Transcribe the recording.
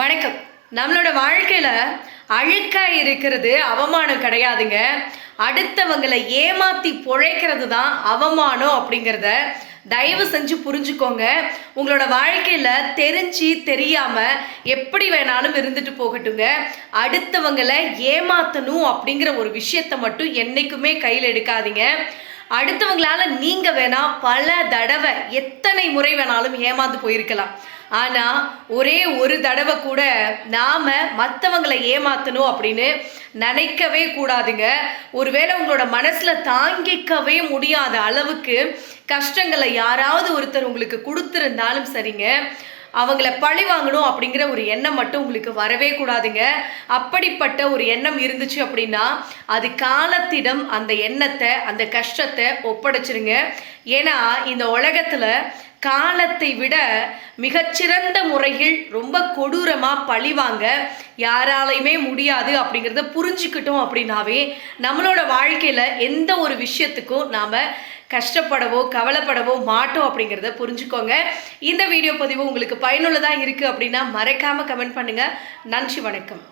வணக்கம். நம்மளோட வாழ்க்கையில அழுக்கா இருக்கிறது அவமானம் கிடையாதுங்க. அடுத்தவங்களை ஏமாத்தி பொழைக்கிறது தான் அவமானம் அப்படிங்கிறத தயவு செஞ்சு புரிஞ்சுக்கோங்க. உங்களோட வாழ்க்கையில தெரிஞ்சு தெரியாம எப்படி வேணாலும் இருந்துட்டு போகட்டுங்க. அடுத்தவங்களை ஏமாத்தணும் அப்படிங்கிற ஒரு விஷயத்தை மட்டும் என்னைக்குமே கையில் எடுக்காதீங்க. அடுத்தவங்களால நீங்க வேணா பல தடவை எத்தனை முறை வேணாலும் ஏமாந்து போயிருக்கலாம். ஆனா ஒரே ஒரு தடவை கூட நாம மற்றவங்களை ஏமாத்தணும் அப்படின்னு நினைக்கவே கூடாதுங்க. ஒருவேளை உங்களோட மனசுல தாங்கிக்கவே முடியாத அளவுக்கு கஷ்டங்களை யாராவது ஒருத்தர் உங்களுக்கு கொடுத்துருந்தாலும் சரிங்க, அவங்கள பழி வாங்கணும் அப்படிங்கிற ஒரு எண்ணம் மட்டும் உங்களுக்கு வரவே கூடாதுங்க. அப்படிப்பட்ட ஒரு எண்ணம் இருந்துச்சு அப்படின்னா அது காலத்திடம் அந்த எண்ணத்தை அந்த கஷ்டத்தை ஒப்படைச்சிருங்க. ஏன்னா இந்த உலகத்துல காலத்தை விட மிகச்சிறந்த முறையில் ரொம்ப கொடூரமாக பழிவாங்க யாராலையுமே முடியாது அப்படிங்கிறத புரிஞ்சுக்கிட்டோம் அப்படின்னாவே நம்மளோட வாழ்க்கையில் எந்த ஒரு விஷயத்துக்கும் நாம் கஷ்டப்படவோ கவலைப்படவோ மாட்டோம் அப்படிங்கிறத புரிஞ்சுக்கோங்க. இந்த வீடியோ பதிவு உங்களுக்கு பயனுள்ளதாக இருக்குது அப்படின்னா மறக்காமல் கமெண்ட் பண்ணுங்கள். நன்றி, வணக்கம்.